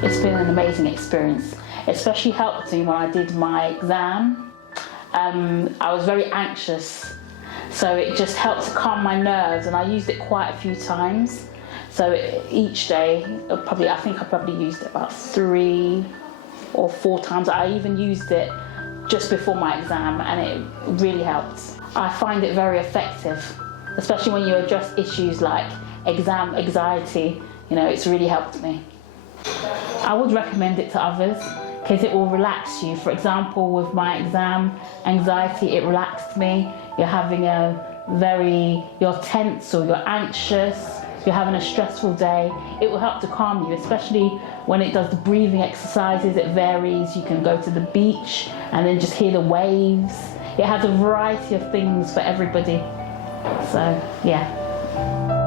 It's been an amazing experience. It especially helped me when I did my exam. I was very anxious, so it just helped to calm my nerves, and I used it quite a few times. So each day, I think I probably used it about 3 or 4 times. I even used it just before my exam, and it really helped. I find it very effective, especially when you address issues like exam anxiety. You know, it's really helped me. I would recommend it to others because it will relax you. For example, with my exam anxiety, it relaxed me. You're tense or you're anxious, you're having a stressful day. It will help to calm you, especially when it does the breathing exercises. It varies. You can go to the beach and then just hear the waves. It has a variety of things for everybody. So, yeah.